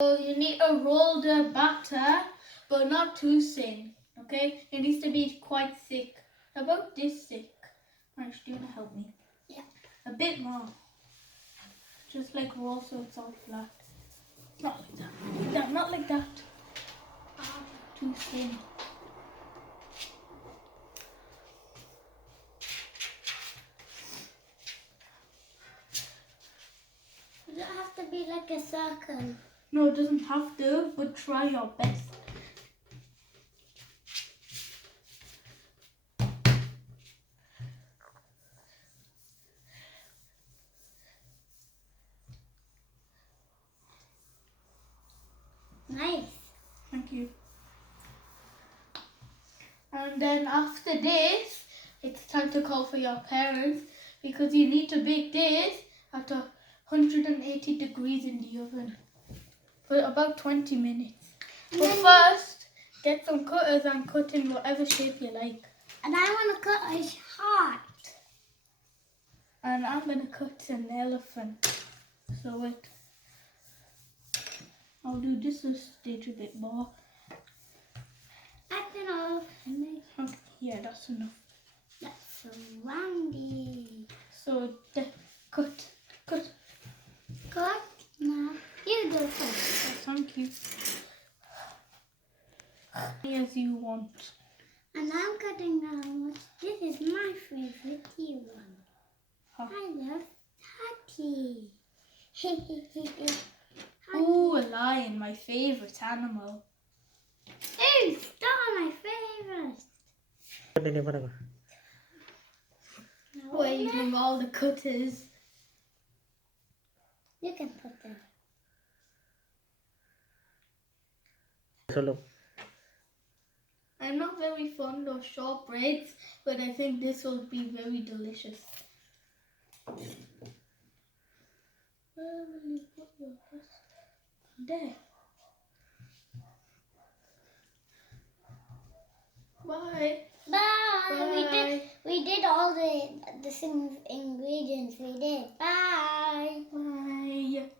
So you need to roll the batter, but not too thin. Okay, it needs to be quite thick, about this thick. Marsh, do you want to help me? Yeah. A bit more. Just like roll so it's all flat. Not like that. Like that. Not like that. Too thin. Does it have to be like a circle? No, it doesn't have to, but try your best. Nice. Thank you. And then after this, it's time to call for your parents because you need to bake this at 180 degrees in the oven for about 20 minutes. But first, get some cutters and cut in whatever shape you like. And I want to cut a heart. And I'm going to cut an elephant. So wait. I'll do this stage a bit more. That's enough. Okay, yeah, that's enough. That's so roundy. So cut. Cut. Now you go first. Thank you. As you want. And I'm cutting out. This is my favorite one. Huh. I love Hattie. Ooh, a lion, my favourite animal. Ooh, star, my favorite. Waving all the cutters. You can put them. Solo. I'm not very fond of shortbreads, but I think this will be very delicious. Where will you put your cutters? There. Bye. Bye. Bye. We did all the same ingredients. We did. Bye. Bye.